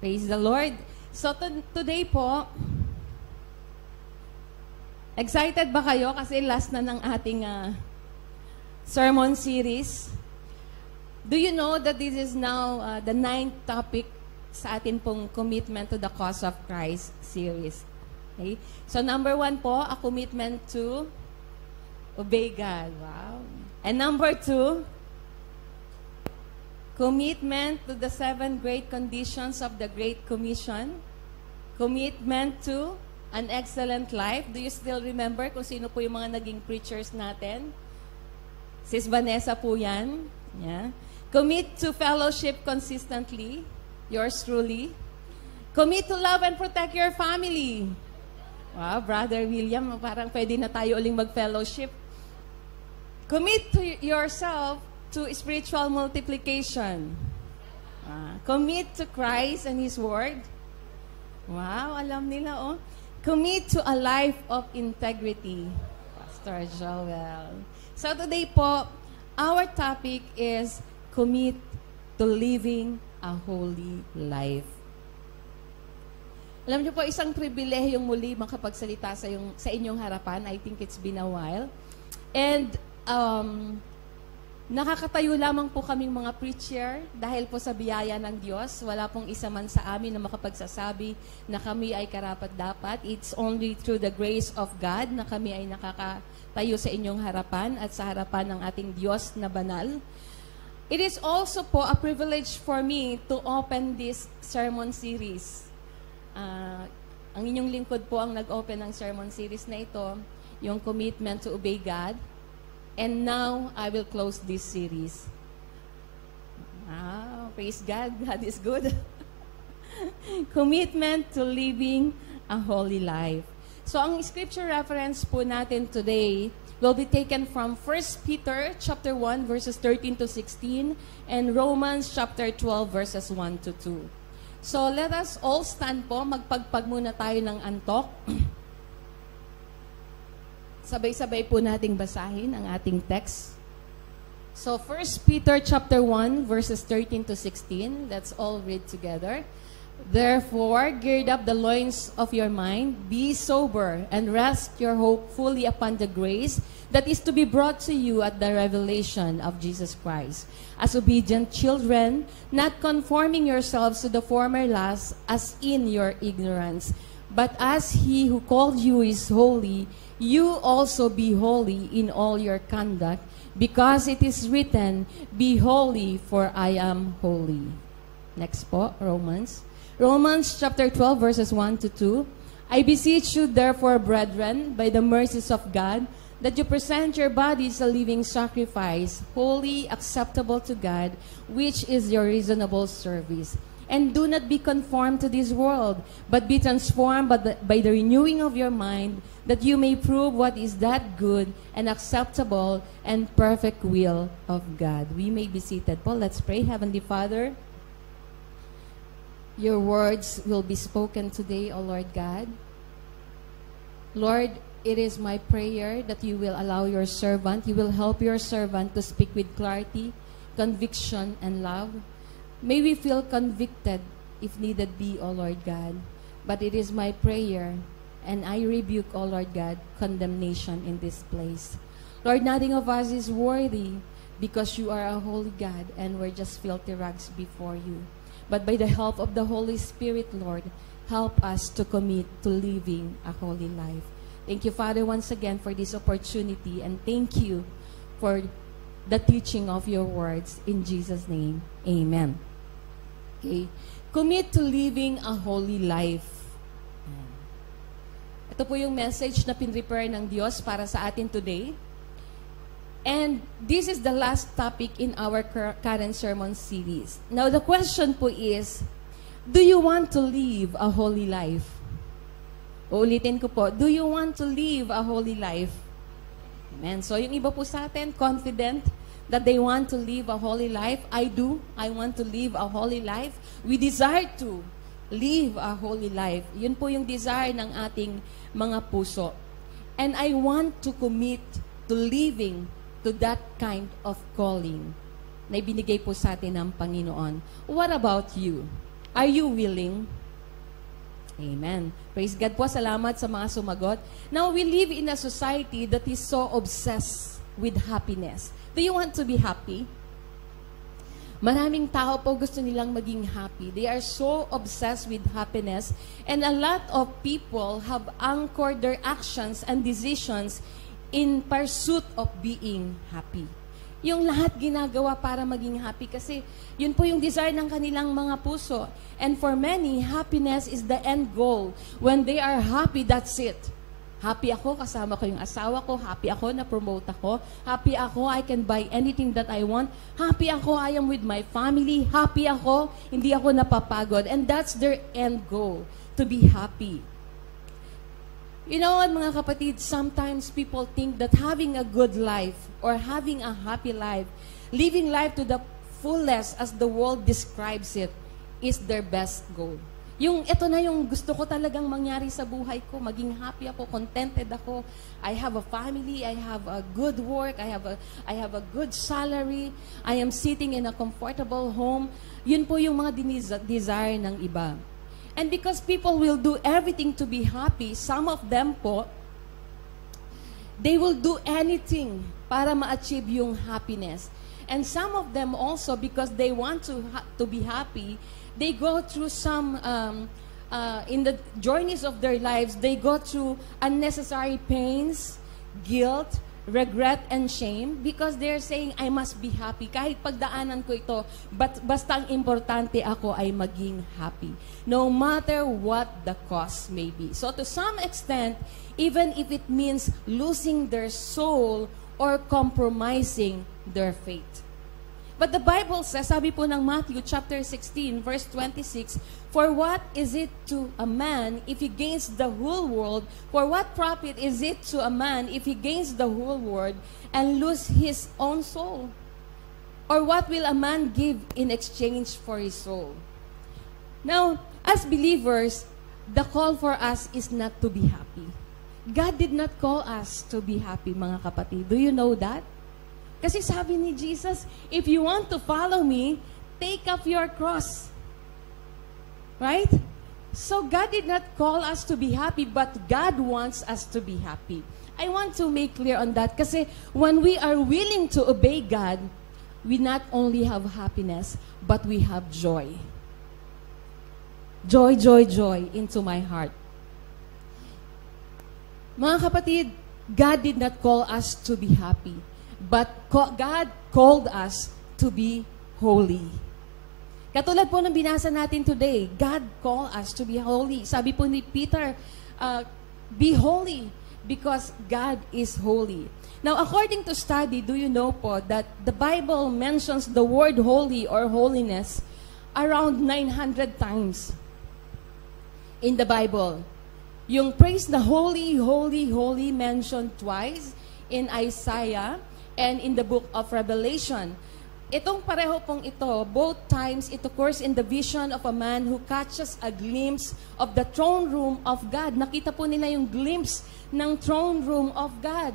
Praise the Lord. So today po, excited ba kayo? Kasi last na ng ating sermon series. Do you know that this is now the 9th topic sa atin pong commitment to the cause of Christ series? Okay? So number 1 po, a commitment to obey God. Wow. And number 2, commitment to the 7 great conditions of the Great Commission. Commitment to an excellent life. Do you still remember kung sino po yung mga naging preachers natin? Sis Vanessa po yan. Yeah. Commit to fellowship consistently. Yours truly. Commit to love and protect your family. Wow, Brother William, parang pwede na tayo uling mag-fellowship. Commit to yourself to spiritual multiplication. Commit to Christ and His Word. Wow, alam nila, oh. Commit to a life of integrity. Pastor Joel. So today po, our topic is commit to living a holy life. Alam niyo po, isang pribilehiyong muli makapagsalita sa inyong harapan. I think it's been a while. And nakakatayo lamang po kaming mga preacher dahil po sa biyaya ng Diyos. Wala pong isa man sa amin na makapagsasabi na kami ay karapat-dapat. It's only through the grace of God na kami ay nakakatayo sa inyong harapan at sa harapan ng ating Diyos na banal. It is also po a privilege for me to open this sermon series. Ang inyong lingkod po ang nag-open ng sermon series na ito, yung commitment to obey God. And now, I will close this series. Praise God. God is good. Commitment to living a holy life. So, ang scripture reference po natin today will be taken from 1 Peter chapter 1, verses 13 to 16, and Romans chapter 12, verses 1 to 2. So, let us all stand po. Magpagpag muna tayo ng antok. Sabay-sabay po nating basahin ang ating text. So 1 Peter chapter 1 verses 13 to 16, let's all read together. Therefore, gird up the loins of your mind, be sober, and rest your hope fully upon the grace that is to be brought to you at the revelation of Jesus Christ. As obedient children, not conforming yourselves to the former lusts as in your ignorance, but as He who called you is holy, you also be holy in all your conduct, because it is written, be holy, for I am holy. Next po, Romans. Romans chapter 12, verses 1 to 2. I beseech you, therefore, brethren, by the mercies of God, that you present your bodies a living sacrifice, holy, acceptable to God, which is your reasonable service. And do not be conformed to this world, but be transformed by the renewing of your mind, that you may prove what is that good and acceptable and perfect will of God. We may be seated. Paul, let's pray. Heavenly Father, your words will be spoken today, O Lord God. Lord, it is my prayer that you will allow your servant, you will help your servant to speak with clarity, conviction, and love. May we feel convicted if needed be, O Lord God. But it is my prayer, and I rebuke, O Lord God, condemnation in this place. Lord, nothing of us is worthy because you are a holy God and we're just filthy rags before you. But by the help of the Holy Spirit, Lord, help us to commit to living a holy life. Thank you, Father, once again for this opportunity, and thank you for the teaching of your words. In Jesus' name, amen. Okay. Commit to living a holy life. Ito po yung message na pinrepare ng Diyos para sa atin today. And this is the last topic in our current sermon series. Now, the question po is, do you want to live a holy life? Uulitin ko po, do you want to live a holy life? Amen. So, yung iba po sa atin, confident that they want to live a holy life. I do. I want to live a holy life. We desire to live a holy life. Yun po yung desire ng ating mga puso. And I want to commit to living to that kind of calling na ibinigay po sa atin ng Panginoon. What about you? Are you willing? Amen. Praise God po. Salamat sa mga sumagot. Now, we live in a society that is so obsessed with happiness. Do you want to be happy? Maraming tao po gusto nilang maging happy. They are so obsessed with happiness. And a lot of people have anchored their actions and decisions in pursuit of being happy. Yung lahat ginagawa para maging happy kasi yun po yung desire ng kanilang mga puso. And for many, happiness is the end goal. When they are happy, that's it. Happy ako, kasama ko yung asawa ko. Happy ako, na-promote ako. Happy ako, I can buy anything that I want. Happy ako, I am with my family. Happy ako, hindi ako napapagod. And that's their end goal, to be happy. You know what, mga kapatid, sometimes people think that having a good life or having a happy life, living life to the fullest as the world describes it, is their best goal. Yung ito na yung gusto ko talagang mangyari sa buhay ko, maging happy ako, contented ako. I have a family, I have a good work, I have a good salary, I am sitting in a comfortable home. Yun po yung mga desire ng iba. And because people will do everything to be happy, some of them po, they will do anything para ma-achieve yung happiness. And some of them also, because they want to be happy, they go through some, in the journeys of their lives, they go through unnecessary pains, guilt, regret, and shame because they're saying, I must be happy. Kahit pagdaanan ko ito, basta ang importante ako ay maging happy. No matter what the cost may be. So to some extent, even if it means losing their soul or compromising their faith. But the Bible says, sabi po ng Matthew chapter 16, verse 26, for what is it to a man if he gains the whole world? For what profit is it to a man if he gains the whole world and lose his own soul? Or what will a man give in exchange for his soul? Now, as believers, the call for us is not to be happy. God did not call us to be happy, mga kapatid. Do you know that? Kasi sabi ni Jesus, if you want to follow me, take up your cross. Right? So God did not call us to be happy, but God wants us to be happy. I want to make clear on that kasi when we are willing to obey God, we not only have happiness, but we have joy. Joy, joy, joy into my heart. Mga kapatid, God did not call us to be happy. But God called us to be holy. Katulad po ng binasa natin today, God called us to be holy. Sabi po ni Peter, be holy because God is holy. Now, according to study, do you know po that the Bible mentions the word holy or holiness around 900 times in the Bible. Yung praise na holy, holy, holy mentioned twice in Isaiah and in the book of Revelation. Itong pareho pong ito, both times it occurs in the vision of a man who catches a glimpse of the throne room of God. Nakita po nila yung glimpse ng throne room of God.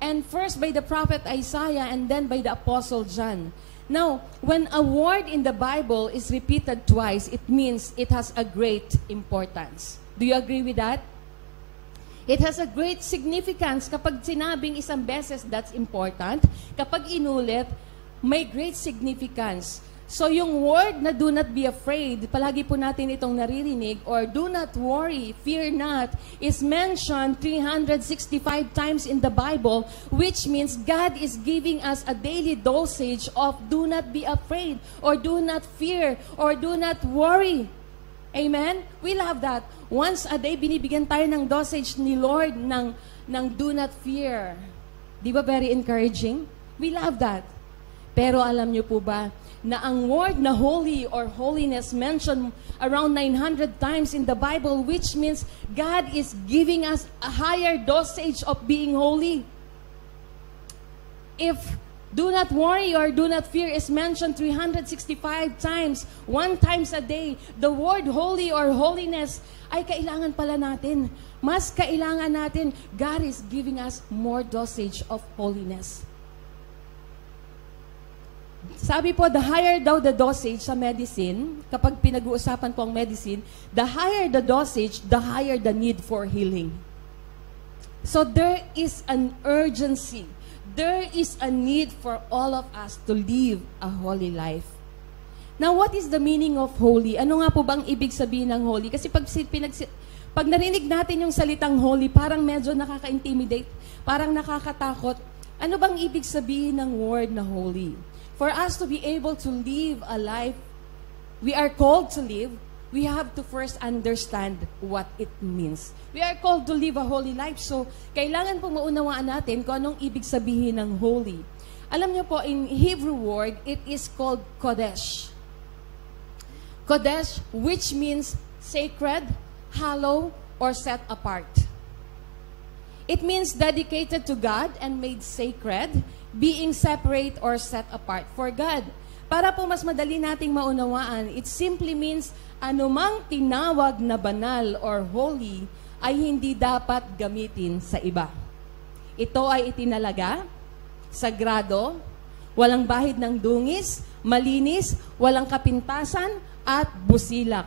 And first by the prophet Isaiah and then by the apostle John. Now, when a word in the Bible is repeated twice, it means it has a great importance. Do you agree with that? It has a great significance. Kapag sinabing isang beses, that's important. Kapag inulit, may great significance. So yung word na do not be afraid, palagi po natin itong naririnig, or do not worry, fear not, is mentioned 365 times in the Bible, which means God is giving us a daily dosage of do not be afraid, or do not fear, or do not worry. Amen? We love that. Once a day, binibigyan tayo ng dosage ni Lord ng do not fear. Di ba very encouraging? We love that. Pero alam niyo po ba, na ang word na holy or holiness mentioned around 900 times in the Bible, which means God is giving us a higher dosage of being holy. If do not worry or do not fear is mentioned 365 times, 1 times a day, the word holy or holiness ay kailangan pala natin. Mas kailangan natin, God is giving us more dosage of holiness. Sabi po, the higher daw the dosage sa medicine, kapag pinag-uusapan po ang medicine, the higher the dosage, the higher the need for healing. So there is an urgency. There is a need for all of us to live a holy life. Now, what is the meaning of holy? Ano nga po bang ibig sabihin ng holy? Kasi pag narinig natin yung salitang holy, parang medyo nakaka-intimidate, parang nakakatakot. Ano bang ibig sabihin ng word na holy? For us to be able to live a life we are called to live, we have to first understand what it means. We are called to live a holy life. So, kailangan pong maunawaan natin kung anong ibig sabihin ng holy. Alam niyo po, in Hebrew word, it is called Kodesh. Kodesh, which means sacred, hallow, or set apart. It means dedicated to God and made sacred, being separate or set apart for God. Para po mas madali nating maunawaan, it simply means anumang tinawag na banal or holy ay hindi dapat gamitin sa iba. Ito ay itinalaga, sagrado, walang bahid ng dungis, malinis, walang kapintasan, at busilak.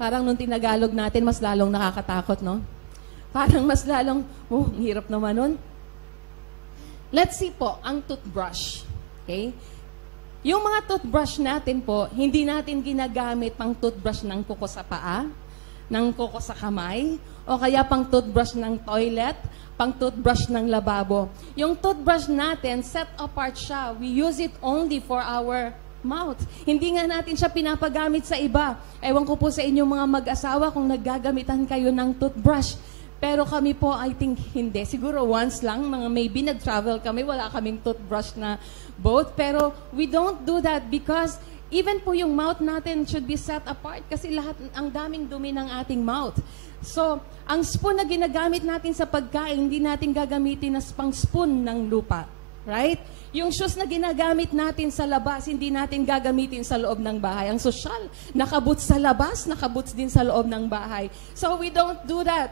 Parang nung tinagalog natin, mas lalong nakakatakot, no? Parang mas lalong, ang hirap naman nun. Let's see po, ang toothbrush. Okay? Yung mga toothbrush natin po, hindi natin ginagamit pang toothbrush ng kuko sa paa, ng kuko sa kamay, o kaya pang toothbrush ng toilet, pang toothbrush ng lababo. Yung toothbrush natin, set apart siya. We use it only for our mouth. Hindi nga natin siya pinapagamit sa iba. Ewan ko po sa inyong mga mag-asawa kung naggagamitan kayo ng toothbrush. Pero kami po, I think, hindi. Siguro once lang, maybe nag-travel kami, wala kaming toothbrush na both. Pero we don't do that because even po yung mouth natin should be set apart kasi lahat, ang daming dumi ng ating mouth. So, ang spoon na ginagamit natin sa pagkain, hindi natin gagamitin na pang spoon ng lupa. Right? Yung shoes na ginagamit natin sa labas, hindi natin gagamitin sa loob ng bahay. Ang social, nakaboots sa labas, nakaboots din sa loob ng bahay. So, we don't do that.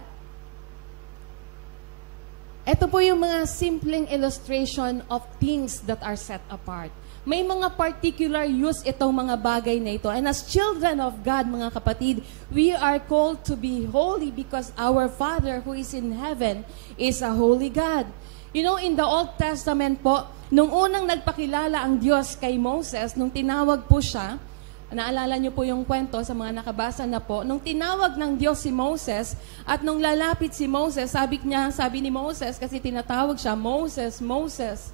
Ito po yung mga simpleng illustration of things that are set apart. May mga particular use itong mga bagay na ito. And as children of God, mga kapatid, we are called to be holy because our Father who is in heaven is a holy God. You know, in the Old Testament po, nung unang nagpakilala ang Diyos kay Moses, nung tinawag po siya, naalala niyo po yung kwento sa mga nakabasa na po, nung tinawag ng Diyos si Moses, at nung lalapit si Moses, sabi ni Moses, kasi tinatawag siya, Moses, Moses.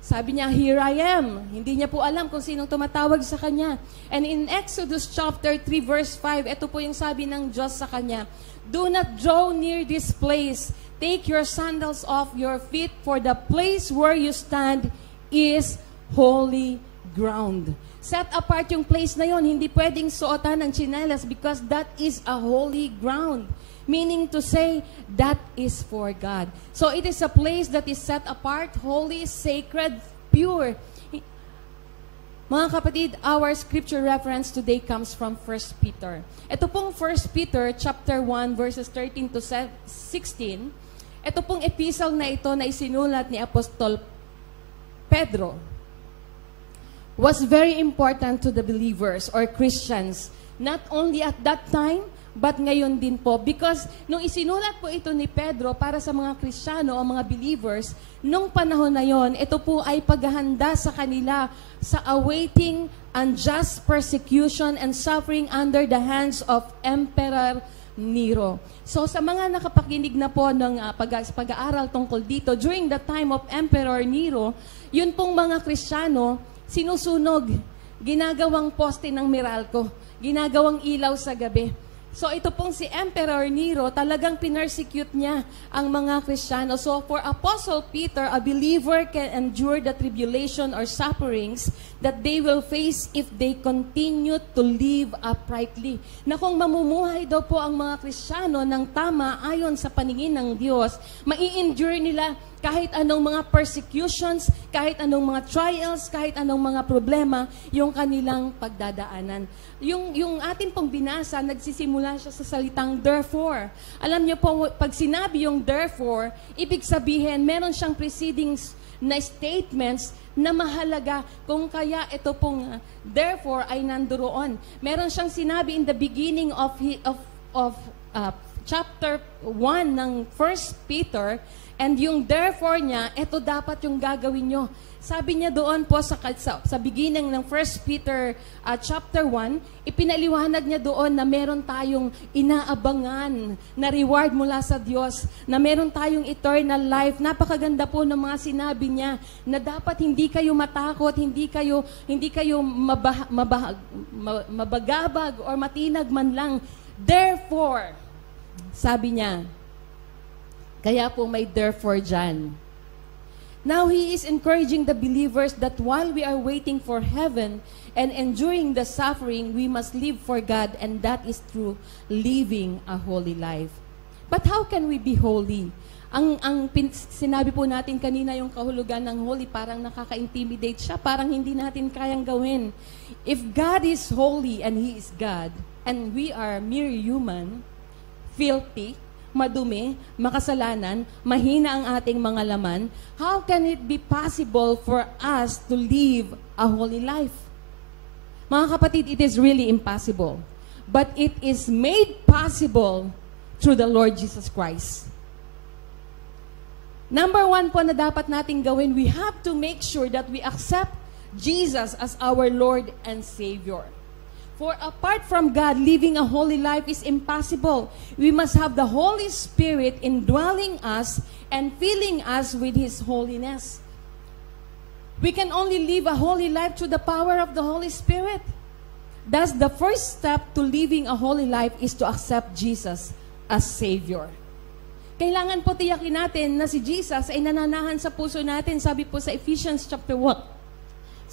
Sabi niya, here I am. Hindi niya po alam kung sinong tumatawag sa kanya. And in Exodus chapter 3 verse 5, ito po yung sabi ng Diyos sa kanya, do not draw near this place. Take your sandals off your feet, for the place where you stand is holy ground. Set apart yung place na yon, hindi pwedeng suotan ng tsinelas because that is a holy ground. Meaning to say, that is for God. So it is a place that is set apart, holy, sacred, pure. Mga kapatid, our scripture reference today comes from 1 Peter. Ito pong 1 Peter chapter 1 verses 13 to 16. Ito pong epistle na ito na isinulat ni Apostol Pedro was very important to the believers or Christians, not only at that time, but ngayon din po. Because nung isinulat po ito ni Pedro para sa mga Kristiyano o mga believers, nung panahon na yon, ito po ay paghahanda sa kanila sa awaiting unjust persecution and suffering under the hands of Emperor Nero. So sa mga nakapakinig na po ng pag-aaral tungkol dito, during the time of Emperor Nero, yun pong mga Kristiyano, sinusunog, ginagawang poste ng Meralco, ginagawang ilaw sa gabi. So ito pong si Emperor Nero, talagang pinersecute niya ang mga Kristiyano. So for Apostle Peter, a believer can endure the tribulation or sufferings that they will face if they continue to live uprightly. Na kung mamumuhay daw po ang mga Kristiyano ng tama ayon sa paningin ng Diyos, mai-endure nila kahit anong mga persecutions, kahit anong mga trials, kahit anong mga problema, yung kanilang pagdadaanan. Yung atin pong binasa, nagsisimula siya sa salitang therefore. Alam niyo po, pag sinabi yung therefore, ibig sabihin, meron siyang preceding na statements na mahalaga. Kung kaya ito pong therefore ay nandoon. Meron siyang sinabi in the beginning of chapter 1 ng 1 Peter, and yung therefore niya, ito dapat yung gagawin nyo. Sabi niya doon po sa beginning ng 1 Peter chapter 1, ipinaliwanag niya doon na meron tayong inaabangan na reward mula sa Diyos, na meron tayong eternal life. Napakaganda po ng mga sinabi niya na dapat hindi kayo matakot, hindi kayo mabagabag or matinag man lang. Therefore, sabi niya, kaya po may therefore dyan. Now, He is encouraging the believers that while we are waiting for heaven and enduring the suffering, we must live for God, and that is through living a holy life. But how can we be holy? Sinabi po natin kanina yung kahulugan ng holy, parang nakaka-intimidate siya, parang hindi natin kayang gawin. If God is holy and He is God, and we are mere human, filthy, madumi, makasalanan, mahina ang ating mga laman, how can it be possible for us to live a holy life? Mga kapatid, it is really impossible. But it is made possible through the Lord Jesus Christ. Number one po na dapat nating gawin, we have to make sure that we accept Jesus as our Lord and Savior. For apart from God, living a holy life is impossible. We must have the Holy Spirit indwelling us and filling us with His holiness. We can only live a holy life through the power of the Holy Spirit. Thus, the first step to living a holy life is to accept Jesus as Savior. Kailangan po tiyakin natin na si Jesus ay nananahan sa puso natin. Sabi po sa Ephesians chapter 1.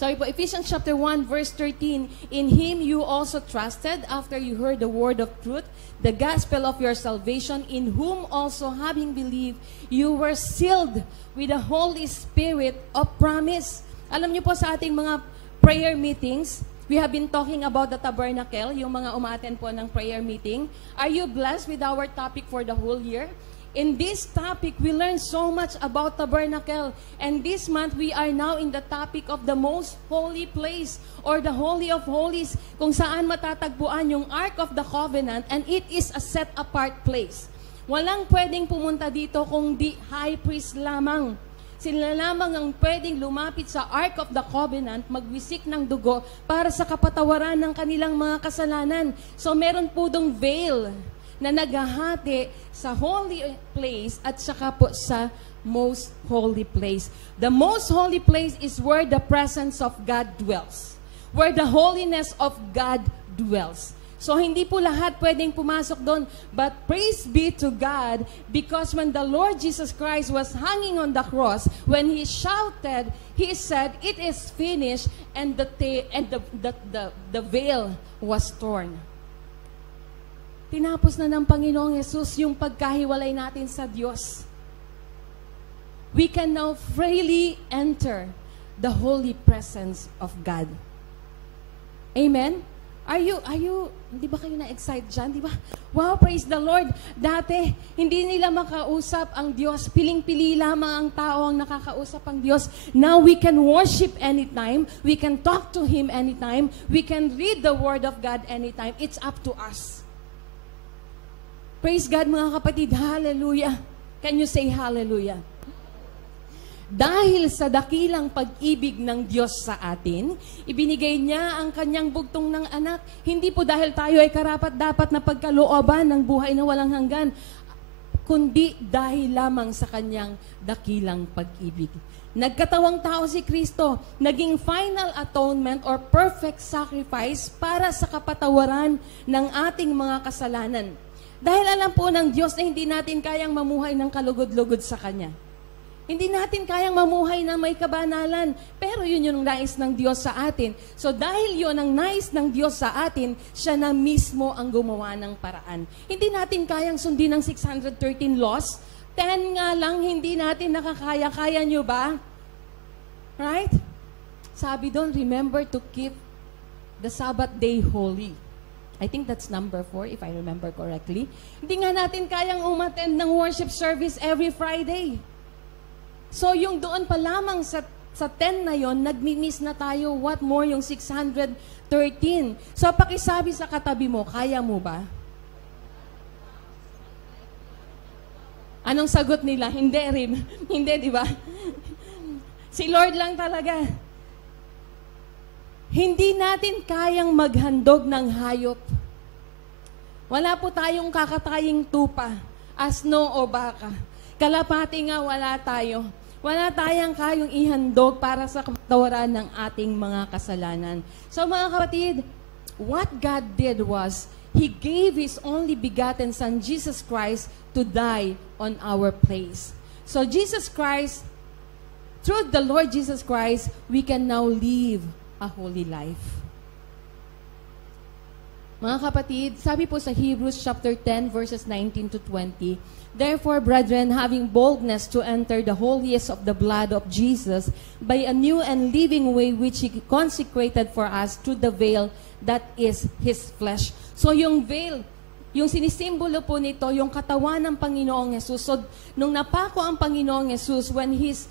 Ephesians chapter 1 verse 13, in Him you also trusted after you heard the word of truth, the gospel of your salvation, in whom also having believed, you were sealed with the Holy Spirit of promise. Alam niyo po sa ating mga prayer meetings, we have been talking about the tabernacle, yung mga umaten po ng prayer meeting. Are you blessed with our topic for the whole year? In this topic, we learned so much about tabernacle. And this month, we are now in the topic of the most holy place or the Holy of Holies, kung saan matatagpuan yung Ark of the Covenant, and it is a set-apart place. Walang pwedeng pumunta dito kung di high priest lamang. Sila lamang ang pwedeng lumapit sa Ark of the Covenant, magwisik ng dugo para sa kapatawaran ng kanilang mga kasalanan. So meron po dong veil na naghahati sa holy place at saka po sa most holy place. The most holy place is where the presence of God dwells, where the holiness of God dwells. So hindi po lahat pwedeng pumasok doon, but praise be to God, because when the Lord Jesus Christ was hanging on the cross, when He shouted, He said, "It is finished," and the veil was torn. Tinapos na ng Panginoong Yesus yung pagkahiwalay natin sa Diyos. We can now freely enter the holy presence of God. Amen? Are you, hindi ba kayo na-excite dyan? Di ba? Wow, praise the Lord. Dati, hindi nila makausap ang Diyos. Piling-pili lamang ang tao ang nakakausap ang Diyos. Now we can worship anytime. We can talk to Him anytime. We can read the Word of God anytime. It's up to us. Praise God, mga kapatid. Hallelujah. Can you say hallelujah? Dahil sa dakilang pag-ibig ng Diyos sa atin, ibinigay niya ang kanyang bugtong ng anak. Hindi po dahil tayo ay karapat-dapat na pagkalooban ng buhay na walang hanggan, kundi dahil lamang sa kanyang dakilang pag-ibig. Nagkatawang tao si Kristo, naging final atonement or perfect sacrifice para sa kapatawaran ng ating mga kasalanan. Dahil alam po ng Diyos na hindi natin kayang mamuhay ng kalugod-lugod sa Kanya. Hindi natin kayang mamuhay na may kabanalan. Pero yun yung nais ng Diyos sa atin. So dahil yun ang nais ng Diyos sa atin, siya na mismo ang gumawa ng paraan. Hindi natin kayang sundin ang 613 laws. 10 nga lang, hindi natin nakakaya. Kaya nyo ba? Right? Sabi doon, remember to keep the Sabbath day holy. I think that's number 4, if I remember correctly. Hindi nga natin kayang umattend ng worship service every Friday. So yung doon pa lamang sa 10 na yon, nagmi-miss na tayo. What more yung 613? So pakisabi sa katabi mo, kaya mo ba? Anong sagot nila? Hindi rin. Hindi, di ba? Si Lord lang talaga. Hindi natin kayang maghandog ng hayop. Wala po tayong kakataying tupa, asno o baka. Kalapati nga wala tayo. Wala tayong kayong ihandog para sa kapatawaran ng ating mga kasalanan. So mga kapatid, what God did was, He gave His only begotten Son, Jesus Christ, to die on our place. So Jesus Christ, through the Lord Jesus Christ, we can now live a holy life. Mga kapatid, sabi po sa Hebrews chapter 10 verses 19 to 20, therefore, brethren, having boldness to enter the holiest of the blood of Jesus by a new and living way which He consecrated for us through the veil that is His flesh. So yung veil, yung sinisimbolo po nito, yung katawan ng Panginoong Yesus. So nung napako ang Panginoong Yesus, when His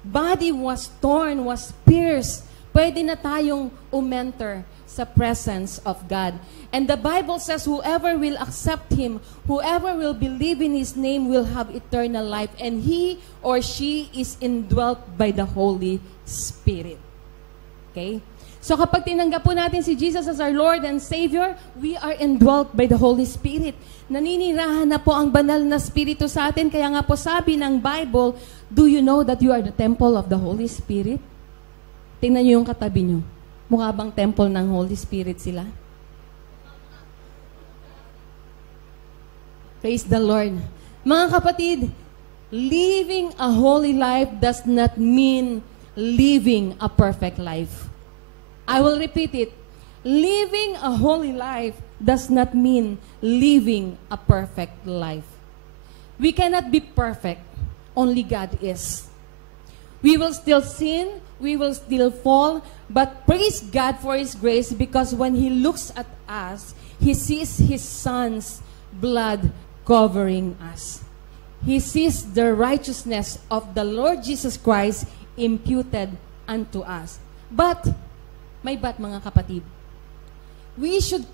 body was torn, was pierced, pwede na tayong umenter sa presence of God. And the Bible says, whoever will accept Him, whoever will believe in His name will have eternal life. And he or she is indwelt by the Holy Spirit. Okay? So kapag tinanggap po natin si Jesus as our Lord and Savior, we are indwelt by the Holy Spirit. Naninirahan na po ang banal na Spirito sa atin. Kaya nga po sabi ng Bible, do you know that you are the temple of the Holy Spirit? Tingnan niyo yung katabi niyo. Mukha bang temple ng Holy Spirit sila? Praise the Lord. Mga kapatid, living a holy life does not mean living a perfect life. I will repeat it. Living a holy life does not mean living a perfect life. We cannot be perfect. Only God is. We will still sin, we will still fall, but praise God for His grace, because when He looks at us, He sees His Son's blood covering us. He sees the righteousness of the Lord Jesus Christ imputed unto us. But, may but mga kapatid, we should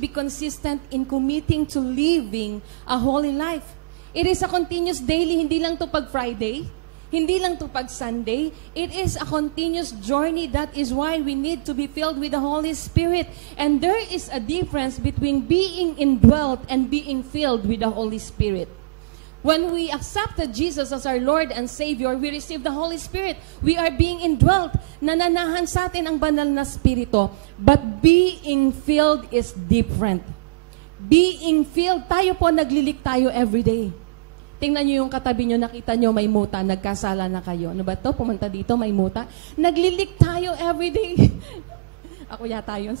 be consistent in committing to living a holy life. It is a continuous daily, hindi lang to pag Friday, hindi lang to pag Sunday. It is a continuous journey. That is why we need to be filled with the Holy Spirit. And there is a difference between being indwelt and being filled with the Holy Spirit. When we accepted Jesus as our Lord and Savior, we received the Holy Spirit. We are being indwelt. Nananahan sa atin ang banal na Spirito. But being filled is different. Being filled, tayo po naglilik tayo everyday. Tingnan nyo yung katabi nyo, nakita nyo may muta, nagkasala na kayo. Ano ba to? Pumunta dito, may muta. Naglilik tayo everyday. Ako yata yun.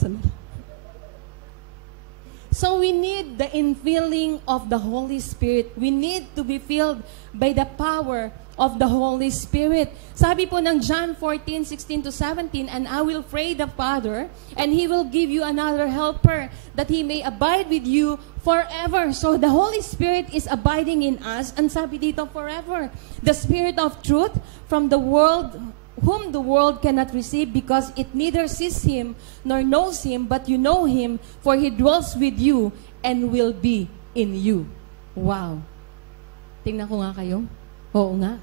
So we need the infilling of the Holy Spirit. We need to be filled by the power of the Holy Spirit. Sabi po ng John 14:16-17, and I will pray the Father, and He will give you another helper, that He may abide with you forever. So the Holy Spirit is abiding in us, and sabi dito forever. The Spirit of truth from the world, whom the world cannot receive, because it neither sees Him nor knows Him, but you know Him, for He dwells with you and will be in you. Wow. Tingnan ko nga kayo. Oo nga.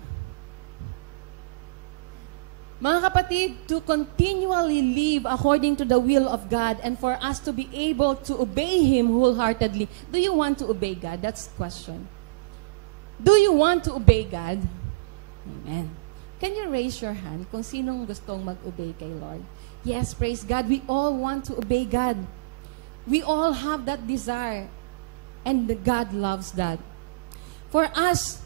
Mga kapatid, to continually live according to the will of God and for us to be able to obey Him wholeheartedly. Do you want to obey God? That's the question. Do you want to obey God? Amen. Can you raise your hand kung sinong gustong mag-obey kay Lord? Yes, praise God. We all want to obey God. We all have that desire. And God loves that. For us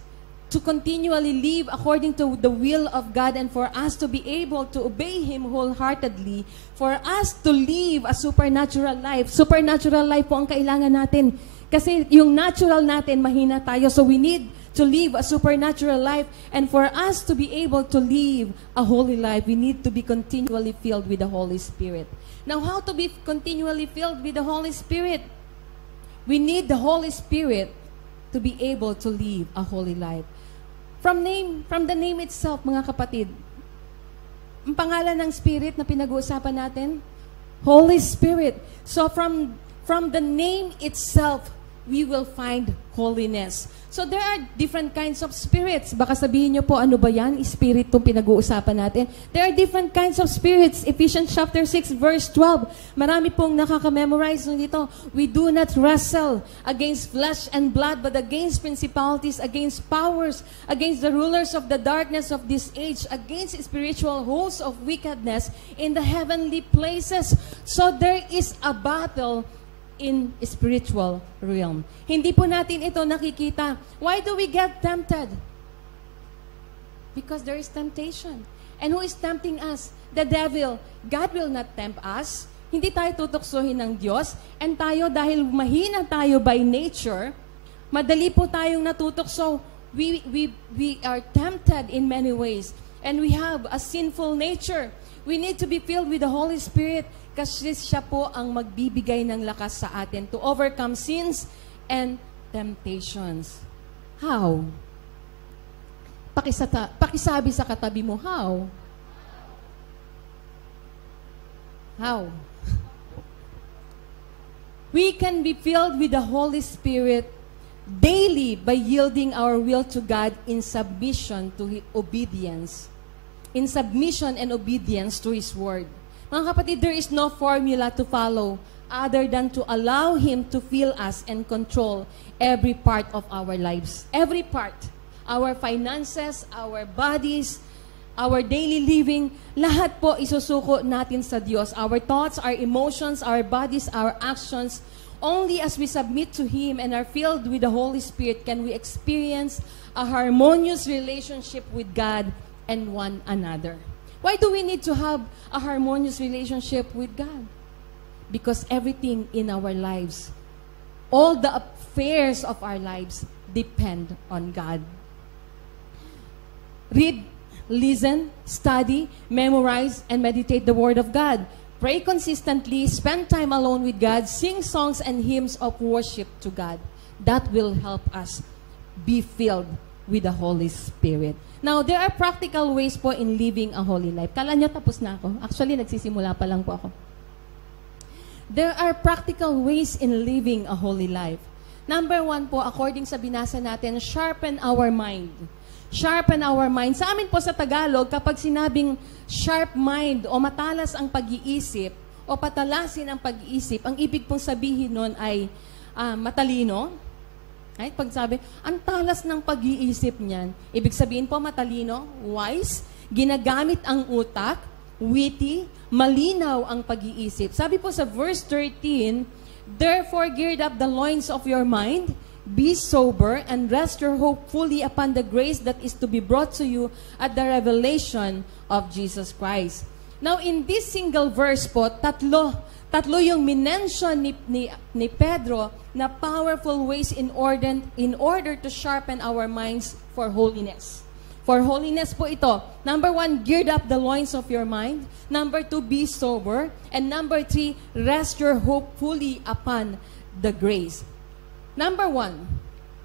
to continually live according to the will of God and for us to be able to obey Him wholeheartedly, for us to live a supernatural life. Supernatural life po ang kailangan natin. Kasi yung natural natin, mahina tayo. So we need to live a supernatural life. And for us to be able to live a holy life, we need to be continually filled with the Holy Spirit. Now, how to be continually filled with the Holy Spirit? We need the Holy Spirit to be able to live a holy life. From the name itself, mga kapatid, ang pangalan ng Spirit na pinag-uusapan natin, Holy Spirit. So from the name itself, we will find holiness. So there are different kinds of spirits. Baka sabihin nyo po, ano ba yan? Spirit itong pinag-uusapan natin. There are different kinds of spirits. Ephesians chapter 6 verse 12. Marami pong nakaka-memorize dito. We do not wrestle against flesh and blood, but against principalities, against powers, against the rulers of the darkness of this age, against spiritual hosts of wickedness in the heavenly places. So there is a battle in spiritual realm. Hindi po natin ito nakikita. Why do we get tempted? Because there is temptation. And who is tempting us? The devil. God will not tempt us. Hindi tayo tutuksohin ng Diyos. And tayo, dahil mahina tayo by nature, madali po tayong natutukso. We are tempted in many ways. And we have a sinful nature. We need to be filled with the Holy Spirit kasi siya po ang magbibigay ng lakas sa atin to overcome sins and temptations. How? Pakisabi sa katabi mo, how? How? We can be filled with the Holy Spirit daily by yielding our will to God in submission to His obedience. In submission and obedience to His Word. Mga kapatid, there is no formula to follow other than to allow Him to fill us and control every part of our lives. Every part. Our finances, our bodies, our daily living, lahat po isusuko natin sa Diyos. Our thoughts, our emotions, our bodies, our actions. Only as we submit to Him and are filled with the Holy Spirit can we experience a harmonious relationship with God and one another. Why do we need to have a harmonious relationship with God? Because everything in our lives, all the affairs of our lives depend on God. Read, listen, study, memorize, and meditate the Word of God. Pray consistently, spend time alone with God, sing songs and hymns of worship to God. That will help us be filled with the Holy Spirit. Now, there are practical ways po in living a holy life. Kala nyo tapos na ako. Actually, nagsisimula pa lang po ako. There are practical ways in living a holy life. Number 1 po, according sa binasa natin, sharpen our mind. Sharpen our mind. Sa amin po sa Tagalog, kapag sinabing sharp mind o matalas ang pag-iisip o patalasin ang pag-iisip, ang ibig pong sabihin nun ay matalino. Right? Pag sabi, ang talas ng pag-iisip niyan, ibig sabihin po matalino, wise, ginagamit ang utak, witty, malinaw ang pag-iisip. Sabi po sa verse 13, therefore gird up the loins of your mind, be sober, and rest your hope fully upon the grace that is to be brought to you at the revelation of Jesus Christ. Now, in this single verse po, tatlo yung minention ni Pedro na powerful ways in order to sharpen our minds for holiness. For holiness po ito. Number 1, gird up the loins of your mind. Number 2, be sober. And number 3, rest your hope fully upon the grace. Number 1,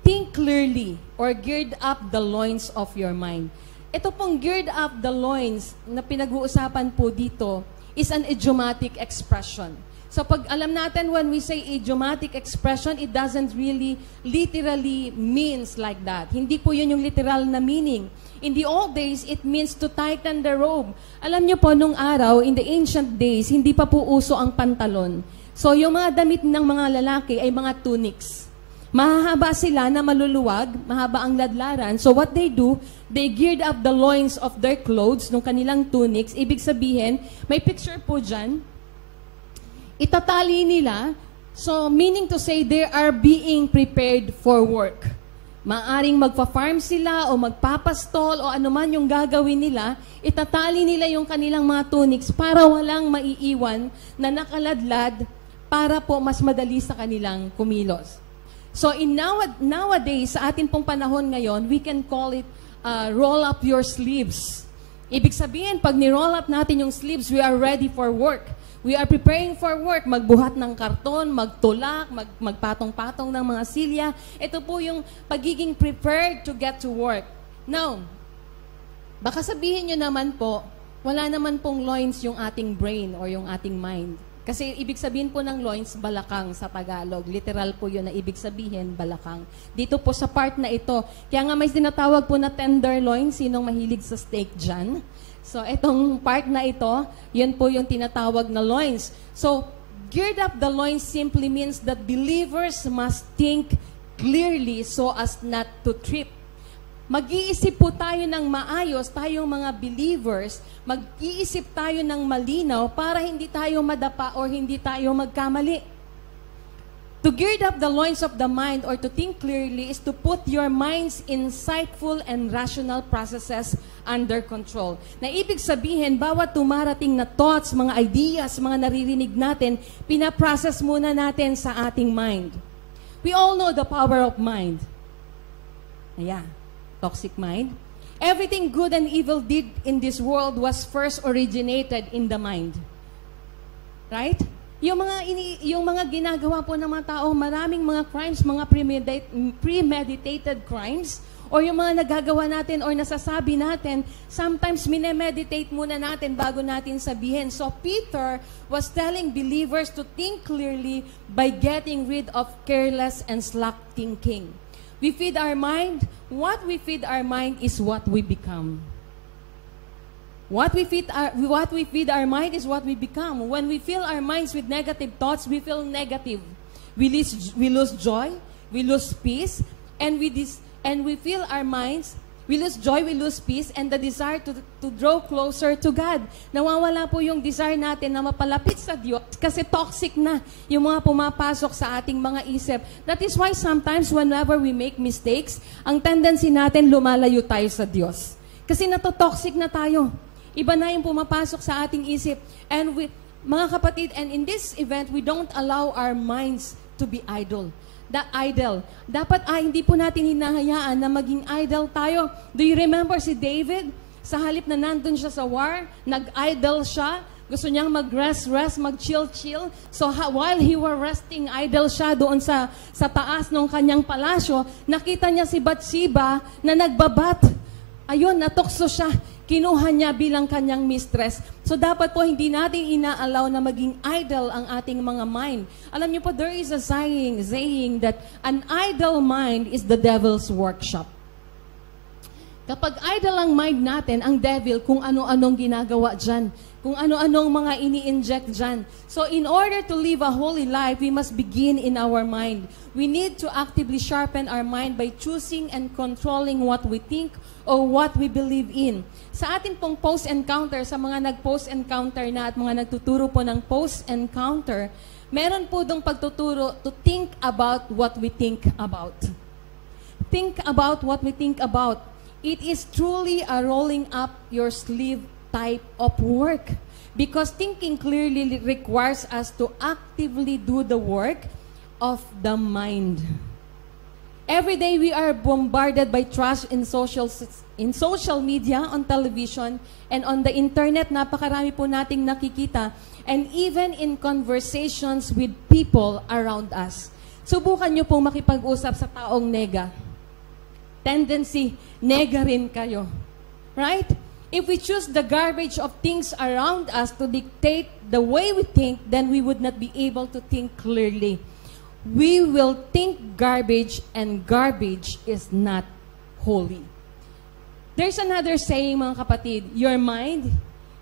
think clearly or gird up the loins of your mind. Ito pong gird up the loins na pinag-uusapan po dito is an idiomatic expression. So pag alam natin when we say idiomatic expression, it doesn't really literally means like that. Hindi po yun yung literal na meaning. In the old days, it means to tighten the robe. Alam niyo po, nung araw, in the ancient days, hindi pa po uso ang pantalon. So yung mga damit ng mga lalaki ay mga tunics. Mahahaba sila na maluluwag, mahaba ang ladlaran. So what they do, they geared up the loins of their clothes, nung kanilang tunics. Ibig sabihin, may picture po dyan, itatali nila, so meaning to say they are being prepared for work. Maaring magpa-farm sila o magpapastol o anuman yung gagawin nila, itatali nila yung kanilang mga tunics para walang maiiwan na nakaladlad para po mas madali sa kanilang kumilos. So nowadays, sa atin pong panahon ngayon, we can call it roll up your sleeves. Ibig sabihin, pag ni-roll up natin yung sleeves, we are ready for work. We are preparing for work, magbuhat ng karton, magtulak, magpatong-patong ng mga silya. Ito po yung pagiging prepared to get to work. Now, baka sabihin nyo naman po, wala naman pong loins yung ating brain or yung ating mind. Kasi ibig sabihin po ng loins, balakang sa Tagalog. Literal po yun na ibig sabihin, balakang. Dito po sa part na ito. Kaya nga may tinatawag po na tenderloin. Sinong mahilig sa steak dyan? So, itong part na ito, yun po yung tinatawag na loins. So, gird up the loins simply means that believers must think clearly so as not to trip. Mag-iisip po tayo ng maayos, tayong mga believers, mag-iisip tayo ng malinaw para hindi tayo madapa or hindi tayo magkamali. To gird up the loins of the mind or to think clearly is to put your mind's insightful and rational processes under control. Na ibig sabihin, bawat tumarating na thoughts, mga ideas, mga naririnig natin, pinaprocess muna natin sa ating mind. We all know the power of mind. Ayan. Toxic mind. Everything good and evil did in this world was first originated in the mind. Right? Yung mga ginagawa po ng mga tao, maraming mga crimes, mga premeditated crimes, or yung mga nagagawa natin or nasasabi natin, sometimes minemeditate muna natin bago natin sabihin. So Peter was telling believers to think clearly by getting rid of careless and slack thinking. We feed our mind. What we feed our mind is what we become. What we feed our mind is what we become. When we fill our minds with negative thoughts, we feel negative. We lose joy, we lose peace, and we fill our minds. We lose joy, we lose peace, and the desire to draw closer to God. Nawawala po yung desire natin na mapalapit sa Diyos kasi toxic na yung mga pumapasok sa ating mga isip. That is why sometimes whenever we make mistakes, ang tendency natin lumalayo tayo sa Diyos. Kasi natotoxic na tayo. Iba na yung pumapasok sa ating isip. And mga kapatid, and in this event, we don't allow our minds to be idle. Dapat hindi po natin hinahayaan na maging idle tayo. Do you remember si David? Sa halip na nandun siya sa war, nag-idle siya. Gusto niyang mag-rest, mag-chill. So while he were resting, idle siya doon sa taas ng kanyang palasyo, nakita niya si Bathsheba na nagbabat. Ayun, natukso siya. Kinuha niya bilang kanyang mistress. So dapat po hindi natin ina-allow na maging idle ang ating mga mind. Alam niyo po, there is a saying that an idle mind is the devil's workshop. Kapag idle ang mind natin, ang devil, kung ano-anong ginagawa dyan, kung ano-anong mga ini-inject dyan. So in order to live a holy life, we must begin in our mind. We need to actively sharpen our mind by choosing and controlling what we think or what we believe in. Sa atin pong post-encounter, sa mga nag-post-encounter na at mga nagtuturo po ng post-encounter, meron po dong pagtuturo to think about what we think about. Think about what we think about. It is truly a rolling up your sleeve type of work. Because thinking clearly requires us to actively do the work of the mind. Every day we are bombarded by trash in social media, on television, and on the internet. Napakarami po nating nakikita. And even in conversations with people around us. Subukan nyo pong makipag-usap sa taong nega. Tendency, nega rin kayo. Right? If we choose the garbage of things around us to dictate the way we think, then we would not be able to think clearly. We will think garbage, and garbage is not holy. There's another saying, mga kapatid, your mind,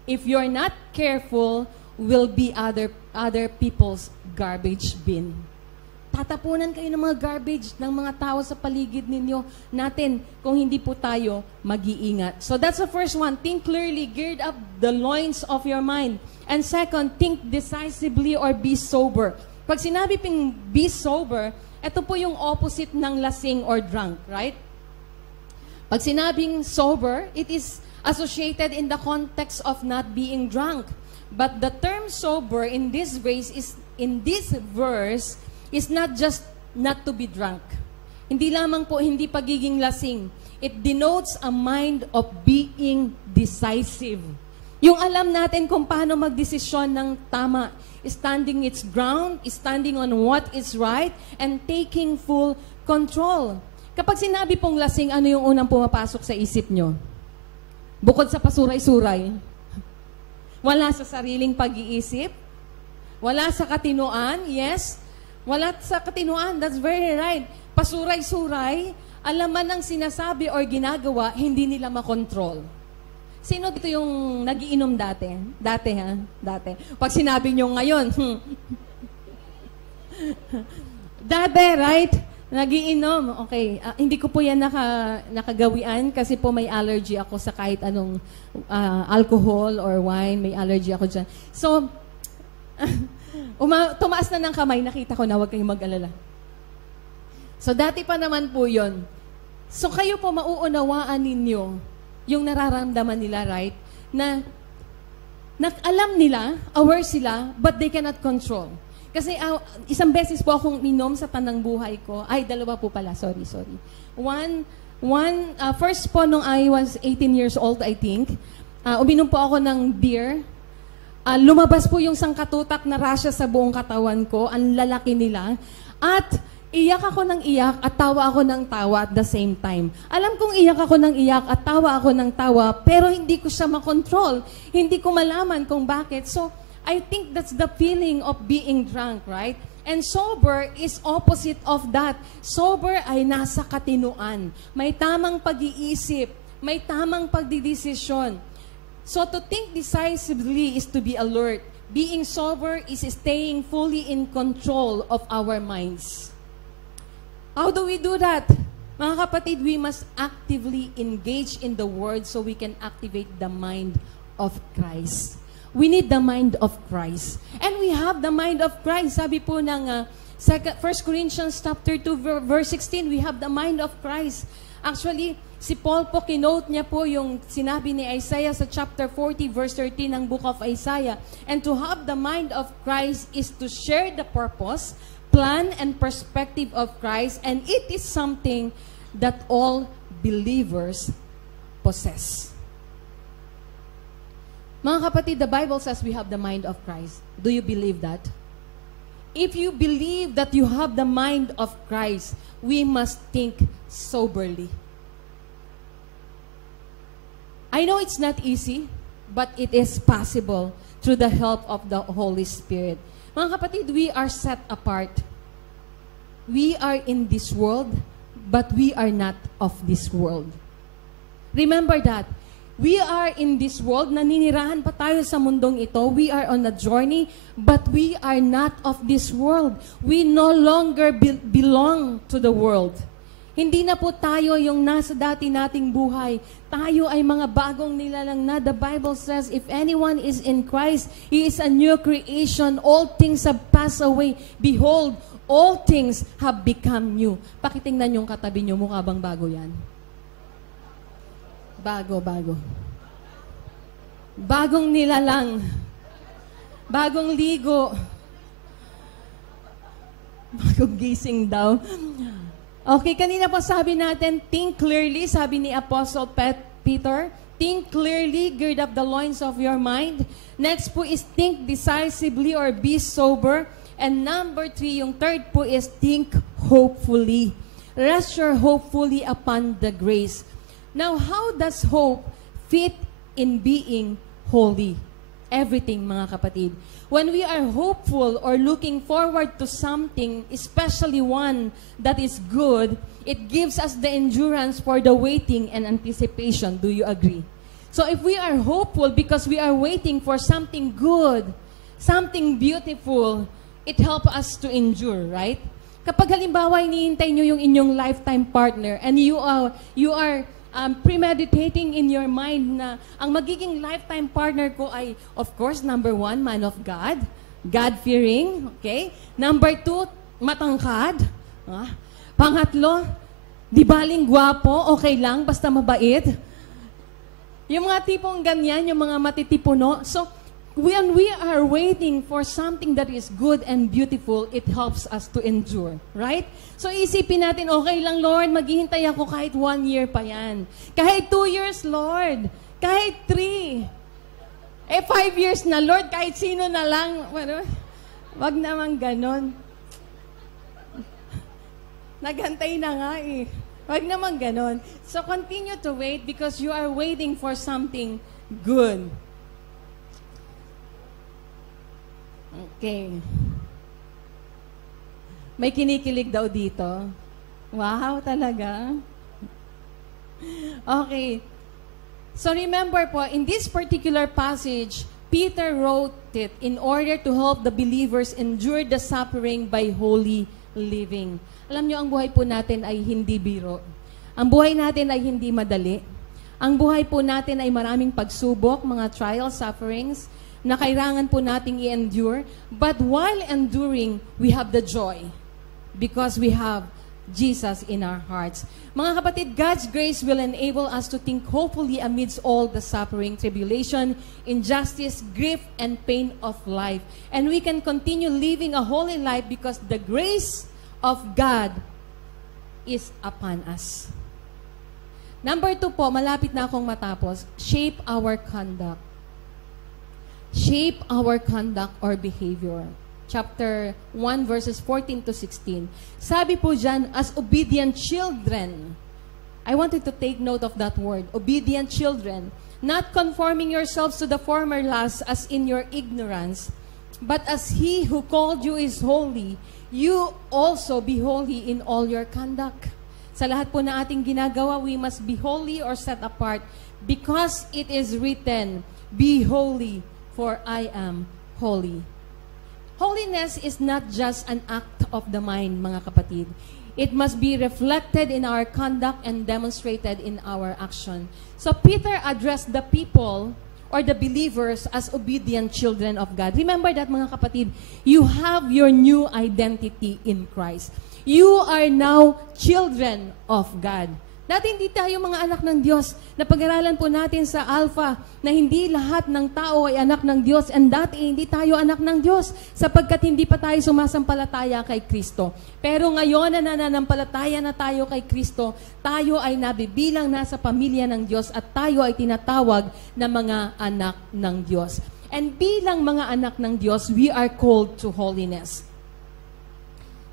if you're not careful, will be other people's garbage bin. Tatapunan kayo ng mga garbage ng mga tao sa paligid ninyo natin kung hindi po tayo mag-iingat. So that's the first one. Think clearly, gird up the loins of your mind. And second, think decisively or be sober. Pag sinabi ping be sober, ito po yung opposite ng lasing or drunk, right? Pag sinabing sober, it is associated in the context of not being drunk. But the term sober in this verse is not just not to be drunk. Hindi lamang po hindi pagiging lasing. It denotes a mind of being decisive. Yung alam natin kung paano magdesisyon ng tama, standing its ground, standing on what is right, and taking full control. Kapag sinabi pong lasing, ano yung unang pumapasok sa isip nyo? Bukod sa pasuray-suray. Wala sa sariling pag-iisip. Wala sa katinoan. Yes. Wala sa katinoan. That's very right. Pasuray-suray, alaman ng sinasabi or ginagawa, hindi nila makontrol. Sino dito yung nagiinom dati? Dati, ha? Dati. Pag sinabi nyo ngayon, dati, right? Nagiinom. Okay. Hindi ko po yan nakagawian kasi po may allergy ako sa kahit anong alcohol or wine. May allergy ako dyan. So, tumaas na ng kamay. Nakita ko na, huwag kayong mag-alala. So, dati pa naman po yun. So, kayo po mauunawaan ninyo yung nararamdaman nila, right? Na alam nila, aware sila, but they cannot control. Kasi isang beses po akong minom sa tanang buhay ko. Ay, dalawa po pala. Sorry. First po nung I was 18 years old, I think, uminom po ako ng beer. Lumabas po yung sangkatutak na rasya sa buong katawan ko. Ang lalaki nila. At iyak ako ng iyak at tawa ako ng tawa at the same time. Alam kong iyak ako ng iyak at tawa ako ng tawa, pero hindi ko siya makontrol. Hindi ko malaman kung bakit. So, I think that's the feeling of being drunk, right? And sober is opposite of that. Sober ay nasa katinuan. May tamang pag-iisip. May tamang pagdidesisyon. So to think decisively is to be alert. Being sober is staying fully in control of our minds. How do we do that? Mga kapatid, we must actively engage in the Word so we can activate the mind of Christ. We need the mind of Christ. And we have the mind of Christ. Sabi po ng 1 Corinthians chapter 2, verse 16, we have the mind of Christ. Actually, si Paul po, kinote niya po yung sinabi ni Isaiah sa chapter 40, verse 13 ng book of Isaiah. And to have the mind of Christ is to share the purpose, plan, and perspective of Christ. And it is something that all believers possess. Mga kapatid, the Bible says we have the mind of Christ. Do you believe that? If you believe that you have the mind of Christ, we must think soberly. I know it's not easy, but it is possible through the help of the Holy Spirit. Mga kapatid, we are set apart. We are in this world, but we are not of this world. Remember that. We are in this world, naninirahan pa tayo sa mundong ito. We are on a journey, but we are not of this world. We no longer belong to the world. Hindi na po tayo yung nasa dati nating buhay. Tayo ay mga bagong nilalang na. The Bible says, if anyone is in Christ, he is a new creation. All things have passed away. Behold, all things have become new. Pakitingnan yung katabi nyo, mukha bang bago yan? Bago. Bagong nilalang. Bagong ligo. Bagong gising daw. Okay, kanina po sabi natin, think clearly, sabi ni Apostle Peter. Think clearly, gird up the loins of your mind. Next po is think decisively or be sober. And number 3, yung third po is think hopefully. Rest your hopefully upon the grace. Now, how does hope fit in being holy? Everything, mga kapatid. When we are hopeful or looking forward to something, especially one that is good, it gives us the endurance for the waiting and anticipation. Do you agree? So if we are hopeful because we are waiting for something good, something beautiful, it helps us to endure, right? Kapag halimbawa hinihintay nyo yung inyong lifetime partner and you are premeditating in your mind na ang magiging lifetime partner ko ay, of course, number 1, man of God, God-fearing, okay? Number 2, matangkad. Pangatlo, di baling gwapo, okay lang, basta mabait. Yung mga tipong ganyan, yung mga matitipuno. So, when we are waiting for something that is good and beautiful, it helps us to endure. Right? So isipin natin, okay lang Lord, maghihintay ako kahit 1 year pa yan. Kahit 2 years, Lord. Kahit 3. 5 years na, Lord, kahit sino na lang. Wag naman ganon. Nagantay na nga eh. Wag naman ganon. So continue to wait because you are waiting for something good. Okay. May kinikilig daw dito. Wow, talaga? Okay. So remember po, in this particular passage, Peter wrote it in order to help the believers endure the suffering by holy living. Alam nyo, ang buhay po natin ay hindi biro. Ang buhay natin ay hindi madali. Ang buhay po natin ay maraming pagsubok, mga trials, sufferings, na kailangan po nating i-endure. But while enduring, we have the joy because we have Jesus in our hearts. Mga kapatid, God's grace will enable us to think hopefully amidst all the suffering, tribulation, injustice, grief, and pain of life. And we can continue living a holy life because the grace of God is upon us. Number 2 po, malapit na akong matapos, shape our conduct. Shape our conduct or behavior. Chapter 1 verses 14 to 16. Sabi po dyan, as obedient children, I wanted to take note of that word, obedient children, not conforming yourselves to the former lusts as in your ignorance, but as He who called you is holy, you also be holy in all your conduct. Sa lahat po na ating ginagawa, we must be holy or set apart because it is written, be holy, for I am holy. Holiness is not just an act of the mind, mga kapatid. It must be reflected in our conduct and demonstrated in our action. So Peter addressed the people or the believers as obedient children of God. Remember that, mga kapatid, you have your new identity in Christ. You are now children of God. Dati hindi tayo mga anak ng Diyos. Napag-aralan po natin sa Alpha na hindi lahat ng tao ay anak ng Diyos and dati hindi tayo anak ng Diyos sapagkat hindi pa tayo sumasampalataya kay Kristo. Pero ngayon na nananampalataya na tayo kay Kristo, tayo ay nabibilang nasa pamilya ng Diyos at tayo ay tinatawag na mga anak ng Diyos. And bilang mga anak ng Diyos, we are called to holiness.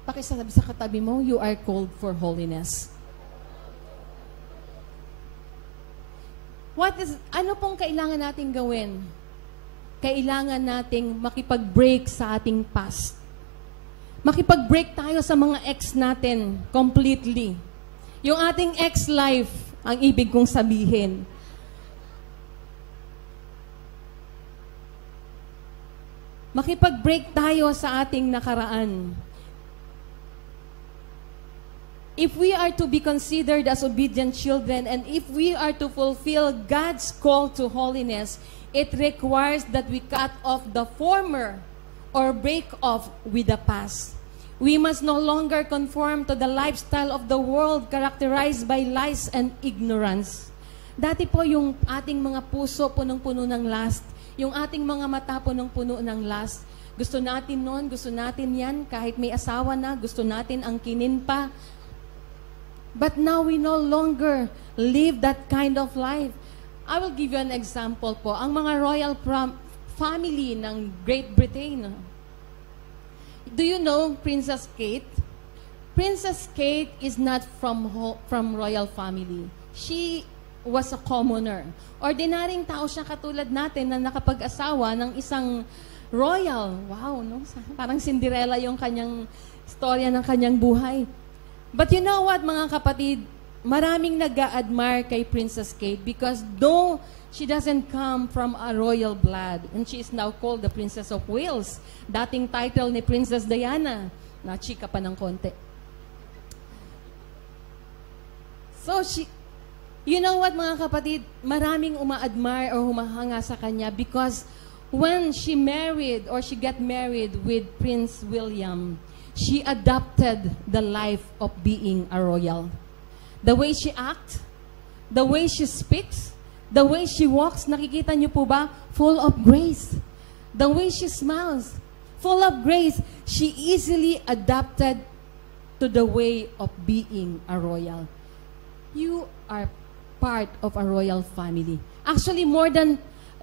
Pakisabi sa katabi mo, you are called for holiness. Ano pong kailangan nating gawin? Kailangan nating makipag-break sa ating past. Makipag-break tayo sa mga ex natin completely. Yung ating ex-life, ang ibig kong sabihin. Makipag-break tayo sa ating nakaraan. If we are to be considered as obedient children and if we are to fulfill God's call to holiness, it requires that we cut off the former or break off with the past. We must no longer conform to the lifestyle of the world characterized by lies and ignorance. Dati po yung ating mga puso punong-puno ng lust, yung ating mga mata punong-puno ng lust. Gusto natin noon, gusto natin yan, kahit may asawa na, gusto natin ang kinin pa. But now we no longer live that kind of life. I will give you an example po. Ang mga royal family ng Great Britain. Do you know Princess Kate? Princess Kate is not from royal family. She was a commoner. Ordinaryong tao siya katulad natin na nakapag-asawa ng isang royal. Wow, no? Parang Cinderella yung kanyang storya ng kanyang buhay. But you know what, mga kapatid, maraming nag-a-admire kay Princess Kate because though she doesn't come from a royal blood, and she is now called the Princess of Wales, dating title ni Princess Diana, na chika pa ng konti. So, you know what, mga kapatid, maraming uma-admire or humahanga sa kanya because when she married or she got married with Prince William, she adopted the life of being a royal. The way she acts, the way she speaks, the way she walks, nakikita niyo po ba? Full of grace. The way she smiles, full of grace. She easily adapted to the way of being a royal. You are part of a royal family. Actually, more than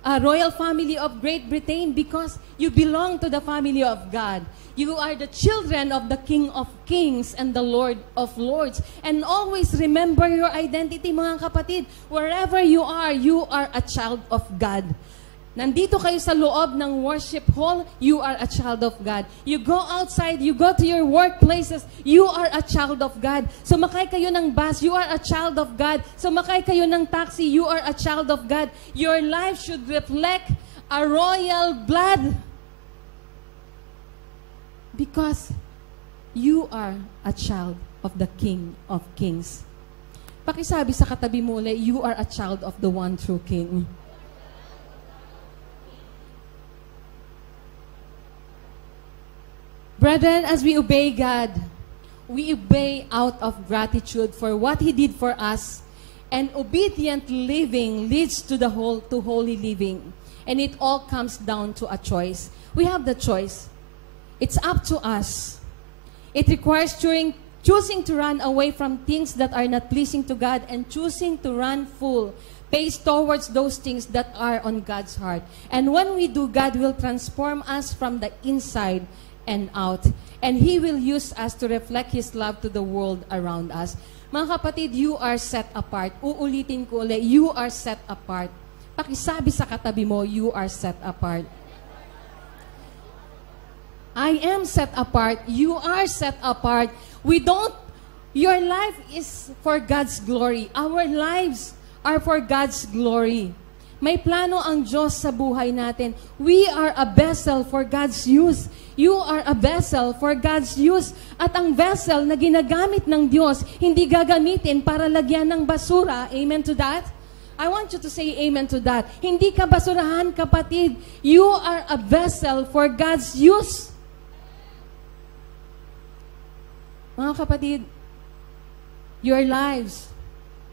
royal family of Great Britain because you belong to the family of God. You are the children of the King of Kings and the Lord of Lords. And always remember your identity, mga kapatid. Wherever you are a child of God. Nandito kayo sa loob ng worship hall, you are a child of God. You go outside, you go to your workplaces, you are a child of God. Sumakay kayo ng bus, you are a child of God. Sumakay kayo ng taxi, you are a child of God. Your life should reflect a royal blood. Because you are a child of the King of Kings. Pakisabi sa katabi mo ulit, you are a child of the one true King. Brethren, as we obey God, we obey out of gratitude for what He did for us, and obedient living leads to holy living. And it all comes down to a choice. We have the choice. It's up to us. It requires choosing to run away from things that are not pleasing to God and choosing to run full pace towards those things that are on God's heart. And when we do, God will transform us from the inside and out. And He will use us to reflect His love to the world around us. Mga kapatid, you are set apart. Uulitin ko ulit, you are set apart. Pakisabi sa katabi mo, you are set apart. I am set apart. You are set apart. Your life is for God's glory. Our lives are for God's glory. May plano ang Diyos sa buhay natin. We are a vessel for God's use. You are a vessel for God's use. At ang vessel na ginagamit ng Diyos, hindi gagamitin para lagyan ng basura. Amen to that? I want you to say amen to that. Hindi ka basurahan, kapatid. You are a vessel for God's use. Mga kapatid, your lives,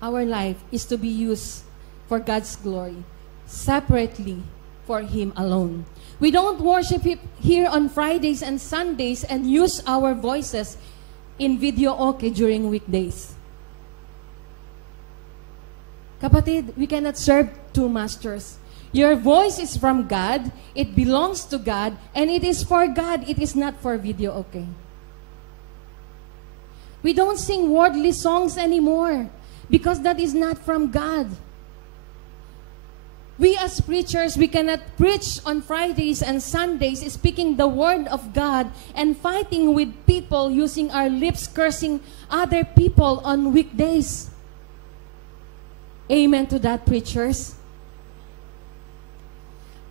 our life, is to be used for God's glory, separately for Him alone. We don't worship Him here on Fridays and Sundays and use our voices in video okay during weekdays. Kapatid, we cannot serve two masters. Your voice is from God, it belongs to God, and it is for God, it is not for video okay. We don't sing worldly songs anymore because that is not from God. We as preachers, we cannot preach on Fridays and Sundays speaking the word of God and fighting with people using our lips, cursing other people on weekdays. Amen to that, preachers.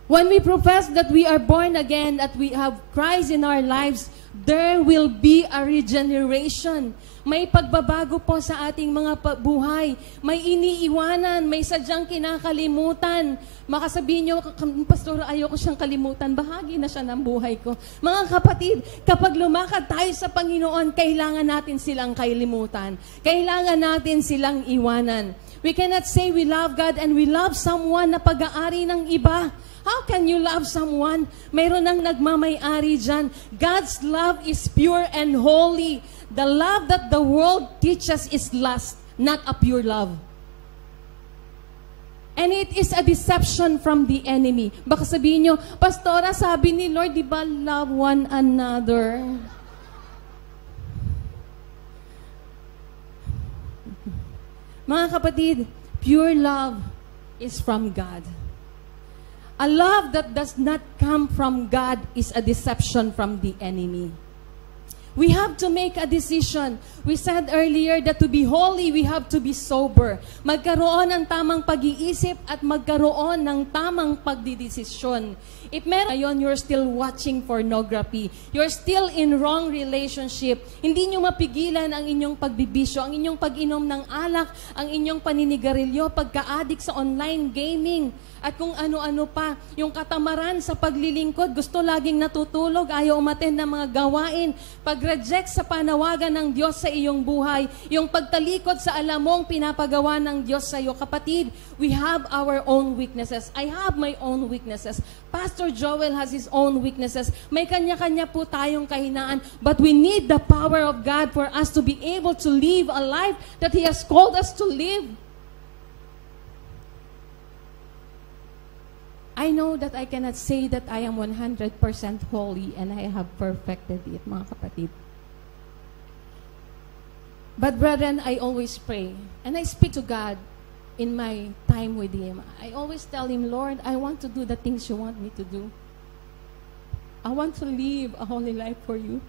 When we profess that we are born again, that we have Christ in our lives, there will be a regeneration. May pagbabago po sa ating mga buhay. May iniiwanan, may sadyang kinakalimutan. Makasabihin nyo, Pastor, ayoko siyang kalimutan. Bahagi na siya ng buhay ko. Mga kapatid, kapag lumakad tayo sa Panginoon, kailangan natin silang kalimutan. Kailangan natin silang iwanan. We cannot say we love God and we love someone na pag-aari ng iba. How can you love someone? Mayroon nang nagmamay-ari dyan. God's love is pure and holy. The love that the world teaches is lust, not a pure love. And it is a deception from the enemy. Baka sabihin nyo, Pastora, sabi ni Lord, di ba, love one another? Mga kapatid, pure love is from God. A love that does not come from God is a deception from the enemy. We have to make a decision. We said earlier that to be holy, we have to be sober. Magkaroon ng tamang pag-iisip at magkaroon ng tamang pagdidesisyon. If meron ngayon, you're still watching pornography, you're still in wrong relationship, hindi nyo mapigilan ang inyong pagbibisyo, ang inyong pag-inom ng alak, ang inyong paninigarilyo, pagka-addict sa online gaming, at kung ano-ano pa, yung katamaran sa paglilingkod, gusto laging natutulog, ayaw umattend ng mga gawain, pag-reject sa panawagan ng Diyos sa iyong buhay, yung pagtalikod sa alamong pinapagawa ng Diyos sa iyo. Kapatid, we have our own weaknesses. I have my own weaknesses. Pastor Joel has his own weaknesses. May kanya-kanya po tayong kahinaan, but we need the power of God for us to be able to live a life that He has called us to live. I know that I cannot say that I am 100% holy and I have perfected it, mga kapatid. But brethren, I always pray and I speak to God in my time with Him. I always tell Him, Lord, I want to do the things you want me to do. I want to live a holy life for you.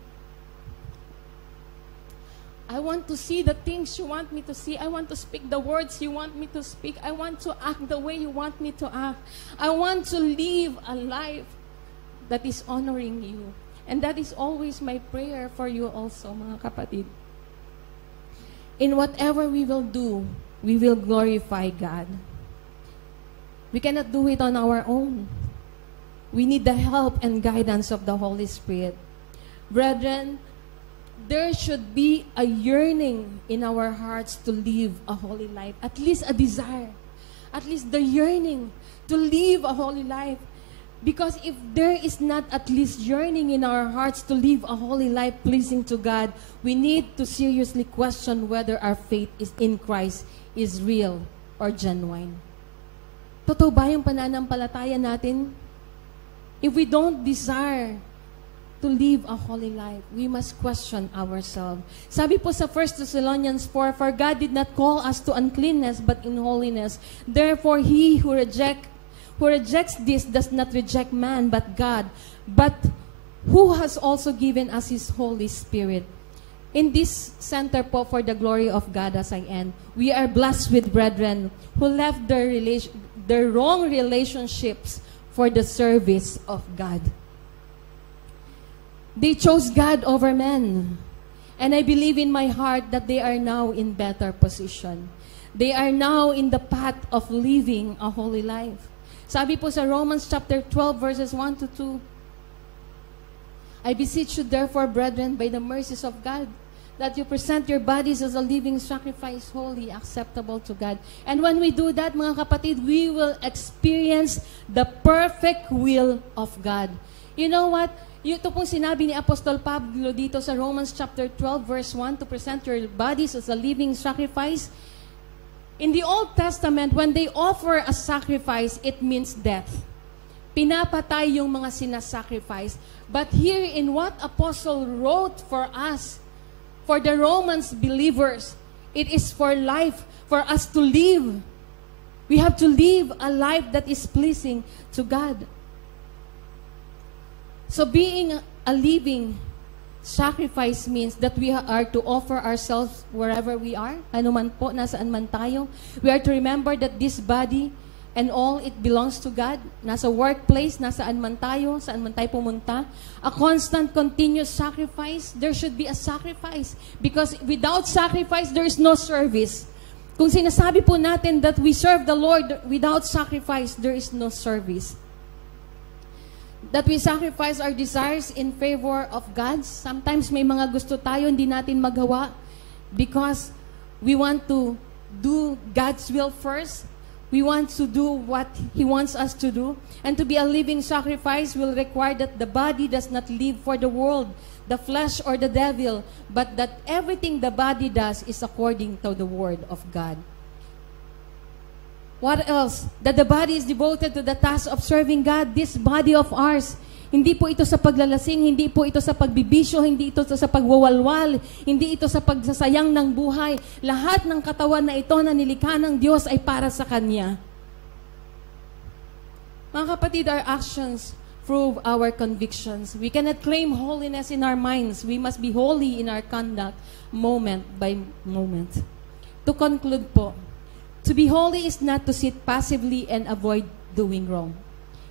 I want to see the things you want me to see. I want to speak the words you want me to speak. I want to act the way you want me to act. I want to live a life that is honoring you. And that is always my prayer for you also, mga kapatid. In whatever we will do, we will glorify God. We cannot do it on our own. We need the help and guidance of the Holy Spirit. Brethren, there should be a yearning in our hearts to live a holy life. At least a desire. At least the yearning to live a holy life. Because if there is not at least yearning in our hearts to live a holy life pleasing to God, we need to seriously question whether our faith in Christ is real or genuine. Totoo ba yung pananampalataya natin? If we don't desire to live a holy life, we must question ourselves. Sabi po sa 1 Thessalonians 4, For God did not call us to uncleanness, but in holiness. Therefore, he who rejects this does not reject man, but God, but who has also given us His Holy Spirit. In this center po for the glory of God as I end, we are blessed with brethren who left their wrong relationships for the service of God. They chose God over men. And I believe in my heart that they are now in better position. They are now in the path of living a holy life. Sabi po sa Romans chapter 12 verses 1 to 2, I beseech you therefore, brethren, by the mercies of God, that you present your bodies as a living sacrifice, holy, acceptable to God. And when we do that, mga kapatid, we will experience the perfect will of God. You know what? Ito pong sinabi ni Apostol Pablo dito sa Romans chapter 12 verse 1, to present your bodies as a living sacrifice. In the Old Testament, when they offer a sacrifice, it means death. Pinapatay yung mga sinasacrifice. But here in what Apostle wrote for us, for the Romans believers, it is for life, for us to live. We have to live a life that is pleasing to God. So being a living sacrifice means that we are to offer ourselves wherever we are, ano man po, nasaan man tayo. We are to remember that this body and all, it belongs to God. Nasa workplace, nasaan man tayo, saan man tayo pumunta. A constant, continuous sacrifice. There should be a sacrifice. Because without sacrifice, there is no service. Kung sinasabi po natin that we serve the Lord without sacrifice, there is no service. That we sacrifice our desires in favor of God's. Sometimes may mga gusto tayo hindi natin magawa because we want to do God's will first. We want to do what He wants us to do. And to be a living sacrifice will require that the body does not live for the world, the flesh, or the devil, but that everything the body does is according to the Word of God. What else? That the body is devoted to the task of serving God. This body of ours, hindi po ito sa paglalasing, hindi po ito sa pagbibisyo, hindi ito sa pagwawalwal, hindi ito sa pagsasayang ng buhay. Lahat ng katawan na ito na nilikha ng Diyos ay para sa Kanya. Mga kapatid, our actions prove our convictions. We cannot claim holiness in our minds. We must be holy in our conduct, moment by moment. To conclude po, to be holy is not to sit passively and avoid doing wrong.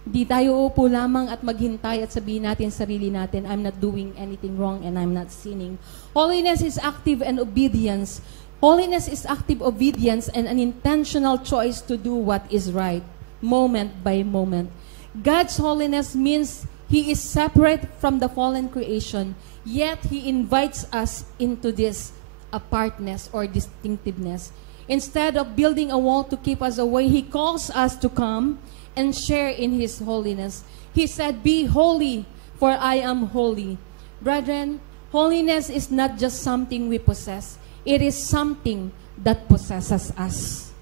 Hindi tayo upo lamang at maghintay at sabihin natin sarili natin, I'm not doing anything wrong and I'm not sinning. Holiness is active and obedience. Holiness is active obedience and an intentional choice to do what is right, moment by moment. God's holiness means He is separate from the fallen creation, yet He invites us into this apartness or distinctiveness. Instead of building a wall to keep us away, He calls us to come and share in His holiness. He said, be holy, for I am holy. Brethren, holiness is not just something we possess. It is something that possesses us.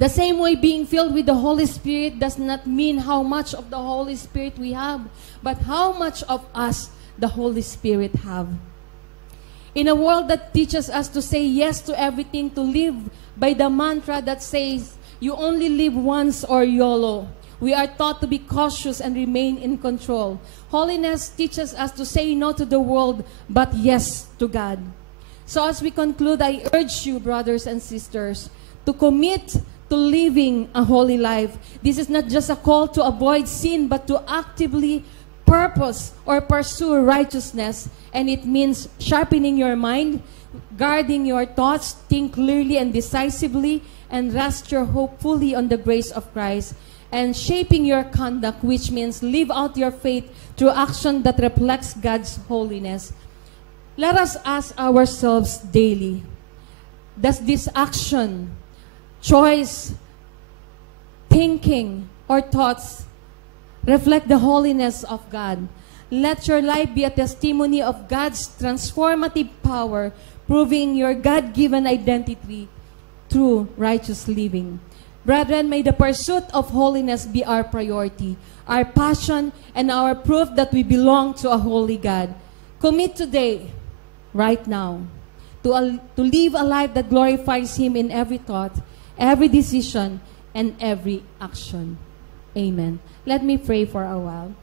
The same way, being filled with the Holy Spirit does not mean how much of the Holy Spirit we have, but how much of us the Holy Spirit have. In a world that teaches us to say yes to everything, to live by the mantra that says, you only live once, or YOLO, we are taught to be cautious and remain in control. Holiness teaches us to say no to the world, but yes to God. So as we conclude, I urge you, brothers and sisters, to commit to living a holy life. This is not just a call to avoid sin, but to actively purpose or pursue righteousness. And it means sharpening your mind, guarding your thoughts, think clearly and decisively, and rest your hope fully on the grace of Christ, and shaping your conduct, which means live out your faith through action that reflects God's holiness. Let us ask ourselves daily, does this action, choice, thinking, or thoughts reflect the holiness of God? Let your life be a testimony of God's transformative power, proving your God-given identity through righteous living. Brethren, may the pursuit of holiness be our priority, our passion, and our proof that we belong to a holy God. Commit today, right now, to live a life that glorifies Him in every thought, every decision, and every action. Amen. Let me pray for a while.